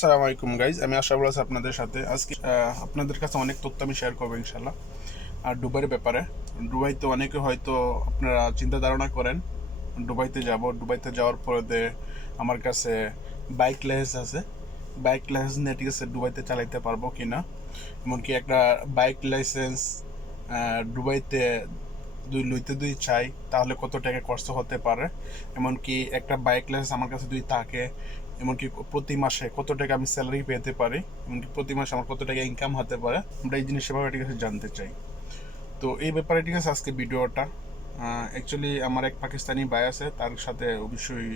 আসসালামু আলাইকুম গাইজ, আমি আশরাফুল আছি আপনাদের সাথে। আজকে আপনাদের কাছে অনেক তথ্য আমি শেয়ার করবো ইনশাল্লাহ। আর দুবাইয়ের ব্যাপারে, দুবাইতে অনেকে হয়তো আপনারা চিন্তা ধারণা করেন দুবাইতে যাব। দুবাইতে যাওয়ার পরে আমার কাছে বাইক লাইসেন্স আছে, বাইক লাইসেন্স নিয়ে ঠিক আছে দুবাইতে চালাইতে পারবো কি না। এমনকি একটা বাইক লাইসেন্স দুবাইতে দুই চাই তাহলে কত টাকা খরচ হতে পারে। এমনকি একটা বাইক লাইসেন্স আমার কাছে যদি থাকে, এমনকি প্রতি মাসে কত টাকা আমি স্যালারি পেতে পারি, এমনকি প্রতি মাসে আমার কত টাকা ইনকাম হতে পারে, আমরা এই জিনিসের ব্যাপারে ঠিক আছে জানতে চাই। তো এই ব্যাপারে ঠিক আছে আজকে ভিডিওটা। অ্যাকচুয়ালি আমার এক পাকিস্তানি ভাই আছে, তার সাথে অবশ্যই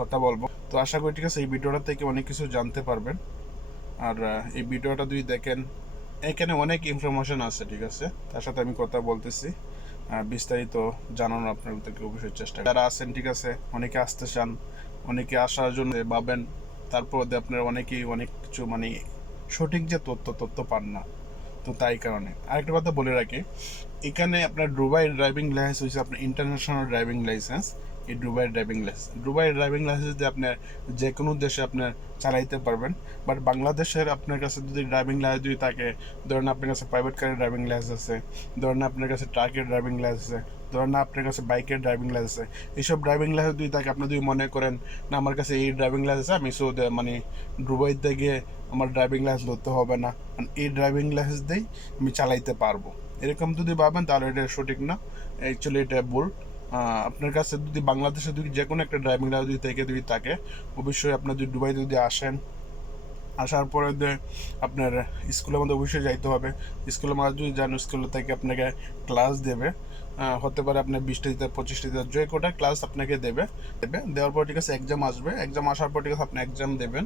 কথা বলবো। তো আশা করি ঠিক আছে এই ভিডিওটা থেকে অনেক কিছু জানতে পারবেন। আর এই ভিডিওটা যদি দেখেন, এখানে অনেক ইনফরমেশন আছে ঠিক আছে, তার সাথে আমি কথা বলতেছি। বিস্তারিত জানানোর আপনাদেরকে অবশ্যই চেষ্টা যারা আছেন ঠিক আছে, অনেকে আসতে চান, অনেকে আসার জন্য ভাবেন, তারপর আপনারা অনেকেই অনেক কিছু সঠিক যে তথ্য পান না। তো তাই কারণে আরেকটা কথা বলে রাখি, এখানে আপনার দুবাই ড্রাইভিং লাইসেন্স হয়েছে আপনার ইন্টারন্যাশনাল ড্রাইভিং লাইসেন্স। এই দুবাই ড্রাইভিং লাইসেন্স দিয়ে আপনার যে কোনো দেশে আপনার চালাইতে পারবেন। বাট বাংলাদেশের আপনার কাছে যদি ড্রাইভিং লাইসেন্স যদি থাকে, ধরেন আপনার কাছে প্রাইভেট কারের ড্রাইভিং লাইসেন্স আছে, ধরেন আপনার কাছে ট্রাকের ড্রাইভিং লাইসেন্স আছে, ধরেন আপনার কাছে বাইকের ড্রাইভিং লাইসেন্স আছে, এইসব ড্রাইভিং লাইসেন্স যদি থাকে, আপনি যদি মনে করেন না আমার কাছে এই ড্রাইভিং লাইসেন্স আমি দুবাইতে গিয়ে আমার ড্রাইভিং লাইসেন্স ধরতে হবে না, এই ড্রাইভিং লাইসেন্স দিয়েই আমি চালাইতে পারবো, এরকম যদি ভাবেন তাহলে এটা সঠিক না। অ্যাকচুয়ালি এটা ভুল। আপনার কাছে যদি বাংলাদেশে যদি যে কোনো একটা ড্রাইভিং লাইসেন্স যদি থাকে, অবশ্যই আপনার যদি দুবাইতে যদি আসেন, আসার পরে আপনার স্কুলের মধ্যে অবশ্যই যাইতে হবে। স্কুলের মধ্যে যদি যান, স্কুল থেকে আপনাকে ক্লাস দেবে, হতে পারে আপনার 20টা দিতে 25টা দিতে, যে কোটা ক্লাস আপনাকে দেওয়ার পর ঠিক আছে এক্সাম আসবে, এক্সাম আসার পর ঠিক আছে আপনি এক্সাম দেবেন।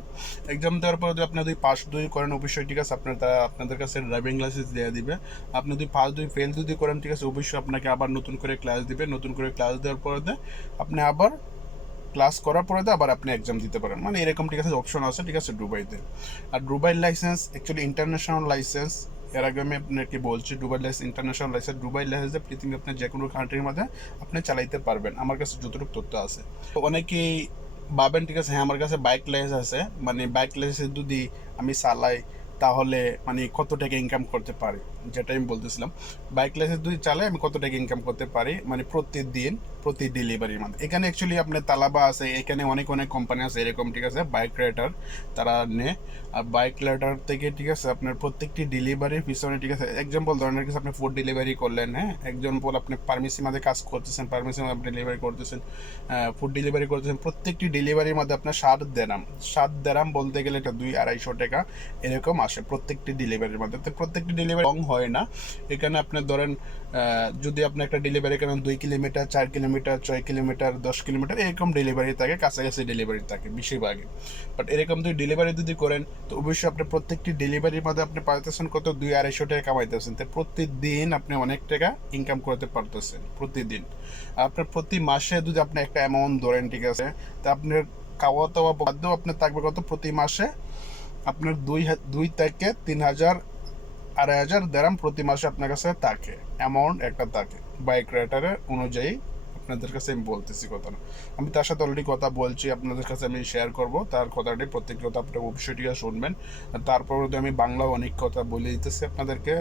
এক্সাম দেওয়ার পর যদি আপনি যদি পাস দুই করেন, অবশ্যই ঠিক আছে তারা আপনাদের কাছে ড্রাইভিং লাইসেন্স দিয়ে দিবে। আপনি যদি পাস দুই ফেল যদি করেন, ঠিক আছে অবশ্যই আপনাকে আবার নতুন করে ক্লাস দিবে। নতুন করে ক্লাস দেওয়ার পরে আপনি আবার ক্লাস করার পরে আবার আপনি এক্সাম দিতে পারেন, এরকম ঠিক আছে অপশন আছে ঠিক আছে দুবাইতে। আর Dubai license actually international license. এর আগে আমি আপনাকে বলছি Dubai license international license. Dubai লাইসেন্সে পৃথিবী আপনার যে কোনো কান্ট্রির মধ্যে আপনি চালাইতে পারবেন, আমার কাছে যতটুকু তথ্য আছে। তো অনেকেই ভাবেন ঠিক আছে হ্যাঁ আমার কাছে বাইক লাইসেন্স আছে, বাইক লাইসেন্স যদি আমি চালাই তাহলে কত টাকা ইনকাম করতে পারি, যেটা আমি বলতেছিলাম। বাইক লাইসেন্স যদি চালাই আমি কত টাকা ইনকাম করতে পারি প্রতিদিন, প্রতি ডেলিভারির মধ্যে। এখানে অ্যাকচুয়ালি আপনার তালাবা আছে, এখানে অনেক অনেক কোম্পানি আছে এরকম ঠিক আছে, বাইক রাইডার তারা নেয়। আর বাইক রাইডার থেকে ঠিক আছে আপনার প্রত্যেকটি ডেলিভারির পিছনে ঠিক আছে, এক্সাম্পল ধরনের কিছু আপনি ফুড ডেলিভারি করলেন, হ্যাঁ এক্সাম্পল আপনি ফার্মেসির মধ্যে কাজ করতেছেন, ফার্মেসির মধ্যে আপনি ডেলিভারি করতেছেন, ফুড ডেলিভারি করতেছেন, প্রত্যেকটি ডেলিভারির মধ্যে আপনার 7 দেরাম বলতে গেলে এটা 200-250 টাকা এরকম আসে প্রত্যেকটি ডেলিভারির মধ্যে। তো প্রত্যেকটি ডেলিভারি কম হয় না। এখানে আপনি ধরেন যদি আপনি একটা ডেলিভারি করেন 2 কিলোমিটার, 4 কিলোমিটার, 6 কিলোমিটার, 10 কিলোমিটার এরকম ডেলিভারি থাকে, কাছাকাছি ডেলিভারি থাকে বেশিরভাগই। বাট এরকম যদি ডেলিভারি যদি করেন, তো অবশ্যই আপনি প্রত্যেকটি ডেলিভারির মধ্যে আপনি পাইতেছেন কত 200-250 টাকা কামাইতেছেন। তো প্রতিদিন আপনি অনেক টাকা ইনকাম করতে পারতেছেন প্রতিদিন। আপনার প্রতি মাসে যদি আপনি একটা অ্যামাউন্ট ধরেন ঠিক আছে, তা আপনার খাওয়া দাওয়া বাদেও আপনার থাকবে কত প্রতি মাসে, আপনার 2 থেকে 3 হাজার 2,500 দেরাম প্রতি মাসে আপনার কাছে থাকে, অ্যামাউন্ট একটা থাকে বাইক রাইডারের অনুযায়ী। আপনাদের কাছে আমি বলতেছি কথা না, আমি তার সাথে অলরেডি কথা বলছি, আপনাদের কাছে আমি শেয়ার করব তার কথাটি, প্রত্যেক কথা আপনি অবশ্যই ঠিক আছে শুনবেন। আর তারপর আমি বাংলা অনেক কথা বলে দিতেছি আপনাদেরকে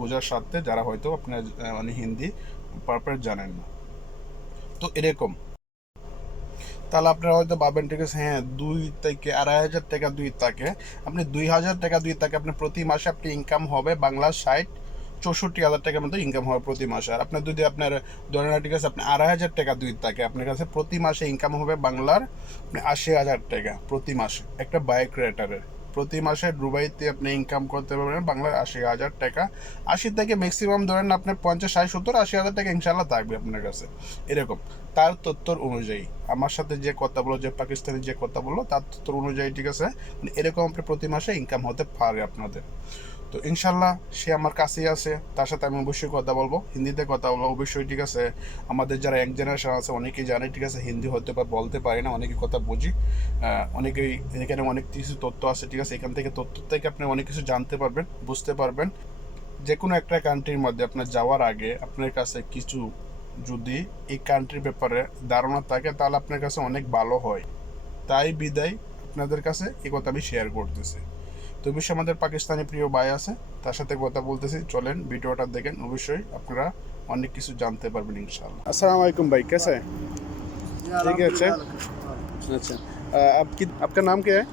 বোঝার স্বার্থে, যারা হয়তো আপনার হিন্দি পারফেক্ট জানেন না। তো এরকম তাহলে আপনারা হয়তো ভাবেন ঠিক আছে হ্যাঁ 2 থেকে 2,500 টাকা থাকে, আপনি 2,000 টাকা থাকে, আপনি প্রতি মাসে আপনি ইনকাম হবে বাংলা 60-64 হাজার টাকার মতো ইনকাম হবে প্রতি মাসে। আর আপনার যদি আপনার ধরেন ঠিক আছে আপনি 2,500 টাকা থাকে, আপনার কাছে প্রতি মাসে ইনকাম হবে বাংলার 80,000 টাকা প্রতি মাসে। একটা বাইক রাইডারের প্রতি মাসে দুবাইতে আপনি ইনকাম করতে পারবেন বাংলার 80,000 টাকা। 80 থেকে ম্যাক্সিমাম ধরেন আপনার 50, 60, 70, 80 হাজার টাকা ইনশাল্লাহ থাকবে আপনার কাছে এরকম। তার তথ্যর অনুযায়ী আমার সাথে যে কথা বলো, যে পাকিস্তানি যে কথা বললো তার তথ্য অনুযায়ী ঠিক আছে এরকম আপনি প্রতি মাসে ইনকাম হতে পারে আপনাদের। তো ইনশাল্লাহ সে আমার কাছেই আছে, তার সাথে আমি অবশ্যই কথা বলবো, হিন্দিতে কথা বলবো অবশ্যই ঠিক আছে। আমাদের যারা এক জেনারেশন আছে অনেকেই জানে ঠিক আছে হিন্দি হয়তো বা বলতে পারি না, অনেকেই কথা বুঝি, অনেকেই এখানে অনেক কিছু তথ্য আছে ঠিক আছে, এখান থেকে তথ্য থেকে আপনি অনেক কিছু জানতে পারবেন, বুঝতে পারবেন। যে কোনো একটা কান্ট্রির মধ্যে আপনার যাওয়ার আগে আপনার কাছে কিছু যদি এই কান্ট্রির ব্যাপারে ধারণা থাকে তাহলে আপনার কাছে অনেক ভালো হয়। তাই বিদায় আপনাদের কাছে এই কথা আমি শেয়ার করতেছি। তো অবশ্যই আমাদের পাকিস্তানি প্রিয় ভাই আছে, তার সাথে কথা বলতেছি, চলেন ভিডিওটা দেখেন, অবশ্যই আপনারা অনেক কিছু জানতে পারবেন ইনশাআল্লাহ। अस्सलाम वालेकुम भाई, कैसा है? ठीक है, अच्छा अच्छा। आपका नाम क्या है?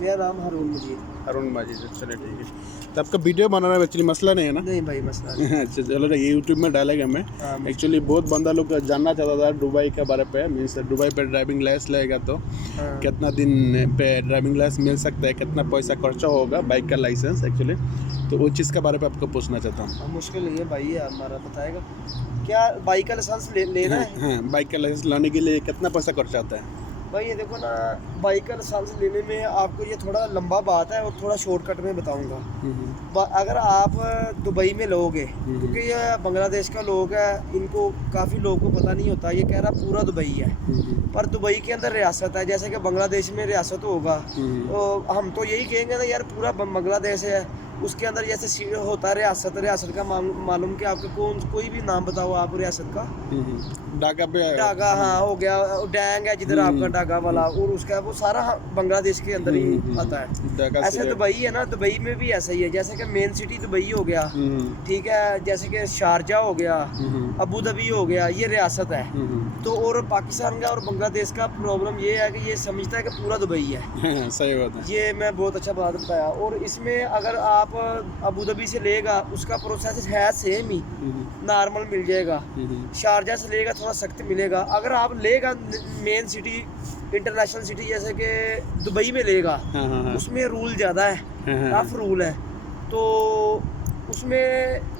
मेरा नाम हारून मजीद। अरुण माजिद, चलिए ठीक है। तो आपका वीडियो बनाना में एक्चुअली मसला नहीं है ना? नहीं भाई मसला नहीं। अच्छा चलो, ये यूट्यूब में डालेगा मैं। हाँ, एक्चुअली बहुत बंदा लोग जानना चाहता था दुबई के बारे पे, मीन्स दुबई पे ड्राइविंग लाइसेंस लेगा तो हाँ। कितना दिन पे ड्राइविंग लाइसेंस मिल सकता है, कितना पैसा खर्चा होगा बाइक का लाइसेंस एक्चुअली, तो वो चीज़ के बारे पे आपको पूछना चाहता हूँ। मुश्किल नहीं है भाई, ये हमारा बताएगा क्या बाइक का लाइसेंस लेना है। हाँ, बाइक का लाइसेंस लाने के लिए कितना पैसा खर्चा आता है? भाई ये देखो ना, बाइक का लाइसेंस लेने में आपको ये थोड़ा लंबा बात है और थोड़ा शॉर्टकट में बताऊंगा। अगर आप दुबई में लोगे, क्योंकि ये बांग्लादेश का लोग है, इनको काफ़ी लोगों को पता नहीं होता, ये कह रहा पूरा दुबई है, पर दुबई के अंदर रियासत है, जैसे कि बांग्लादेश में रियासत होगा, तो हम तो यही कहेंगे ना यार पूरा बांग्लादेश है, उसके अंदर जैसे होता है रियासत, रियासत का मालूम कि आपको कोई भी नाम बताओ आप रियासत का। ढाका पे, ढाका हाँ हो गया, डैंग है जिधर आपका ढाका वाला, और उसका वो सारा बांग्लादेश के अंदर ही आता है। ऐसे दुबई है ना, दुबई में भी ऐसा ही है, जैसे कि मेन सिटी दुबई हो गया, ठीक है, जैसे कि शारजा हो गया, अबू धाबी हो गया, ये रियासत है। तो और पाकिस्तान का और बांग्लादेश का प्रॉब्लम ये है कि ये समझता है कि पूरा दुबई है। सही बात है, ये मैं बहुत अच्छा बात बताया। और इसमें अगर आप अबू धाबी से लेगा, उसका प्रोसेस है सेम ही, नॉर्मल मिल जाएगा। शारजा से लेगा थोड़ा सख्त मिलेगा। अगर आप लेगा मेन सिटी, इंटरनेशनल सिटी जैसे कि दुबई में लेगा, उसमें रूल ज़्यादा है, टफ रूल है, तो उसमें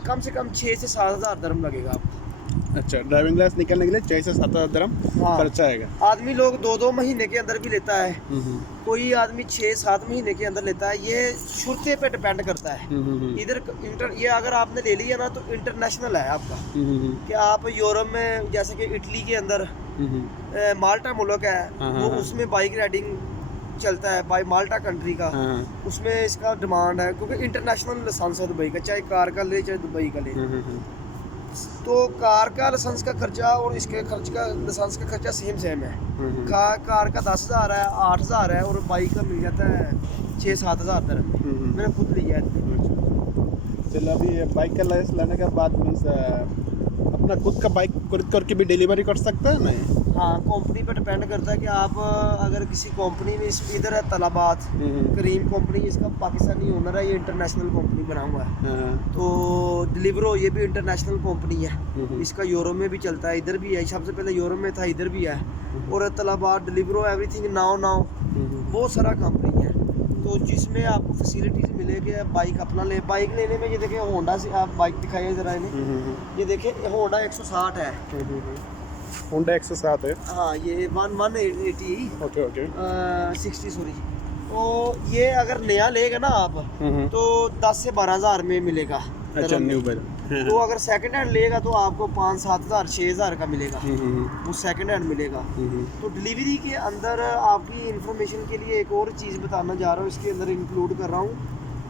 कम से कम 6 से 7 हज़ार दरम लगेगा आपको। अच्छा, ड्राइविंग लाइसेंस निकालने के लिए 6 से 7 हज़ार दरम खर्चा आएगा। आदमी लोग 2-2 महीने के अंदर भी लेता है, कोई आदमी 6-7 महीने के अंदर लेता है, ये शुरते पे डिपेंड करता है। इधर ये अगर आपने ले लिया ना तो इंटरनेशनल है आपका, कि आप यूरोप में जैसे कि इटली के अंदर माल्टा मुल्क है, वो उसमें बाइक राइडिंग चलता है, बाई माल्टा कंट्री का, उसमें इसका डिमांड है, क्योंकि इंटरनेशनल लाइसेंस है दुबई का, चाहे कार का ले चाहे दुबई का ले। तो कार का लाइसेंस का खर्चा और इसके खर्च का लाइसेंस का खर्चा सेम है। कार का 10,000 है, 8,000 है, और बाइक का मिल जाता है 6-7 हज़ार दरम में। मैंने खुद लिया है। चलो, अभी बाइक का लाइसेंस लाने के बाद मीन्स अपना खुद का बाइक खरीद करके भी डिलीवरी कर सकते हैं नहीं? हाँ, कंपनी पे डिपेंड करता है कि आप अगर किसी कंपनी में, इधर है तलाबात करीम कंपनी, इसका पाकिस्तानी ओनर है, ये इंटरनेशनल कंपनी बना हुआ है। तो डिलीवरो ये भी इंटरनेशनल कंपनी है, इसका यूरोप में भी चलता है, इधर भी है, सबसे पहले यूरोप में था, इधर भी है। और तलाबात, डिलीवरो, एवरीथिंग, नाउ बहुत सारा कंपनी है, तो जिसमें आपको फैसिलिटीज मिलेगी। बाइक अपना ले, बाइक लेने में ये देखिए होंडा से, आप बाइक दिखाइए ज़रा इन्हें, ये देखिए होंडा 160 है, होंडा 107 है। हाँ, ये 180 ओके 60 सॉरी। तो ये अगर नया लेगा ना आप तो 10 से 12 हज़ार में मिलेगा। अच्छा, न्यू बाइक। तो अगर सेकंड हैंड लेगा तो आपको 5-7 हज़ार 6 हज़ार का मिलेगा, वो सेकंड हैंड मिलेगा। तो डिलीवरी के अंदर आपकी इंफॉर्मेशन के लिए एक और चीज़ बताना जा रहा हूँ, इसके अंदर इंक्लूड कर रहा हूँ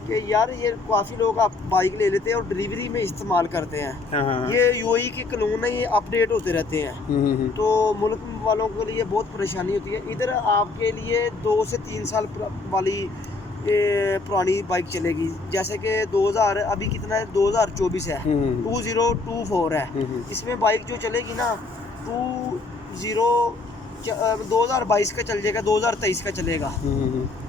कि यार ये काफ़ी लोग आप बाइक ले लेते हैं और डिलीवरी में इस्तेमाल करते हैं। ये यूएई के कानून है, ये अपडेट होते रहते हैं, तो मुल्क वालों के लिए बहुत परेशानी होती है। इधर आपके लिए 2 से 3 साल वाली पुरानी बाइक चलेगी, जैसे कि 2000 अभी कितना है, 2024 है, 2024 है। इसमें बाइक जो चलेगी ना 2022 का चल जाएगा, 2023 का चलेगा,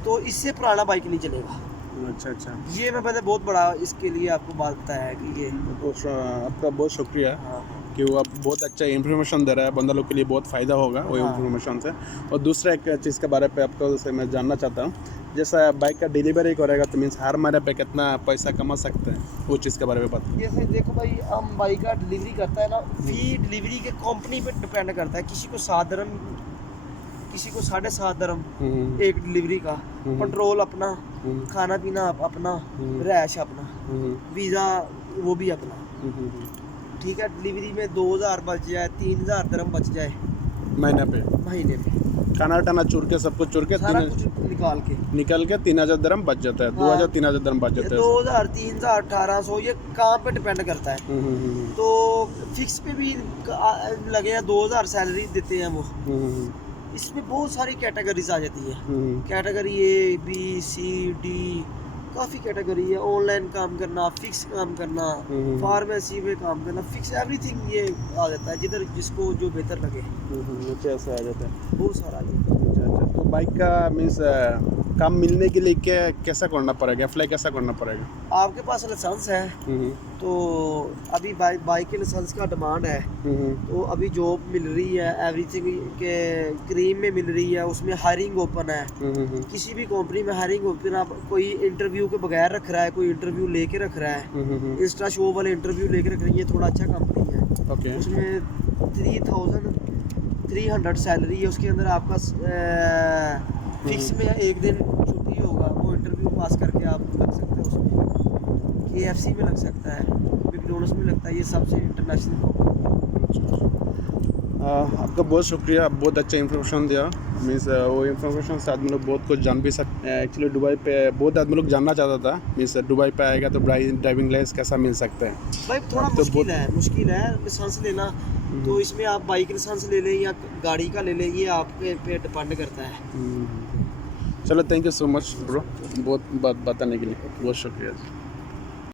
तो इससे पुराना बाइक नहीं चलेगा। अच्छा, ये मैं पहले बहुत बड़ा इसके लिए आपको बात बताया है कि ये आपका बहुत शुक्रिया। हाँ। कि वो आप बहुत अच्छा इन्फॉर्मेशन दे रहा है, बंदा लोग के लिए बहुत फ़ायदा होगा वो इन्फॉर्मेशन से। और दूसरा एक चीज़ के बारे पे आपको से मैं जानना चाहता हूँ, जैसा बाइक का डिलीवरी करेगा तो मीन्स हर महीने पे कितना पैसा कमा सकते हैं, वो चीज़ के बारे में बता। जैसे देखो भाई, हम बाइक का डिलीवरी करता है ना, फी डिलीवरी के कंपनी पे डिपेंड करता है, किसी को 7 दरम, किसी को 7.5 दरम एक डिलीवरी का, पेट्रोल अपना, खाना पीना अपना, रैश अपना, वीज़ा वो भी अपना, ठीक है। डिलीवरी में 2,000 बच जाए, 3,000 दरम बच जाए महीने में, खाना टाना चुर के सब कुछ चुर के सारा कुछ निकाल के 3,000 दरम बच जाता है। 2,000-3,000 दरम बच जाता है। 2,000, 3,000, 1,800, ये काम पे डिपेंड करता है। तो फिक्स पे भी लगे हैं, 2,000 सैलरी देते हैं वो, इसमें बहुत सारी कैटेगरीज आ जाती है। Category A B C D, काफ़ी कैटेगरी है। ऑनलाइन काम करना, फिक्स काम करना, फार्मेसी में काम करना, फिक्स एवरीथिंग ये आ जाता है, जिधर जिसको जो बेहतर लगे। अच्छा, ऐसा आ जाता है। बहुत सारा आ जाता है। अच्छा, तो बाइक का मीन्स काम मिलने के लिए क्या कैसा करना पड़ेगा, अप्लाई कैसा करना पड़ेगा? आपके पास लाइसेंस है तो अभी बाइक के लाइसेंस का डिमांड है, तो अभी जॉब मिल रही है एवरीथिंग के क्रीम में मिल रही है, उसमें हायरिंग ओपन है। किसी भी कंपनी में हायरिंग ओपन, आप कोई इंटरव्यू के बगैर रख रहा है, कोई इंटरव्यू लेके रख रहा है, इंस्टा शो वाले इंटरव्यू लेके रख रही है, थोड़ा अच्छा कंपनी है। ओके। उसमें 3300 सैलरी है, उसके अंदर आपका फिक्स में एक दिन छुट्टी होगा, वो इंटरव्यू पास करके आप लग सकते हैं। उसमें KFC में लग सकता है, मैकडॉनल्ड्स में लगता है, ये सबसे इंटरनेशनल कंपनी। आपका बहुत शुक्रिया, बहुत अच्छा इन्फॉर्मेशन दिया। मीन्स वो इन्फॉर्मेशन से आदमी लोग बहुत कुछ जान भी सकते हैं। एक्चुअली दुबई पे बहुत आदमी लोग जानना चाहता था, मीन्स दुबई पे आएगा तो ड्राइविंग लाइसेंस कैसा मिल सकता है। भाई थोड़ा तो मुश्किल है लाइसेंस लेना, तो इसमें आप बाइक लाइसेंस ले लें या गाड़ी का ले लें, ये आपके पे डिपेंड करता है। चलो, thank you so much bro, बहुत बात बताने के लिए बहुत शुक्रिया।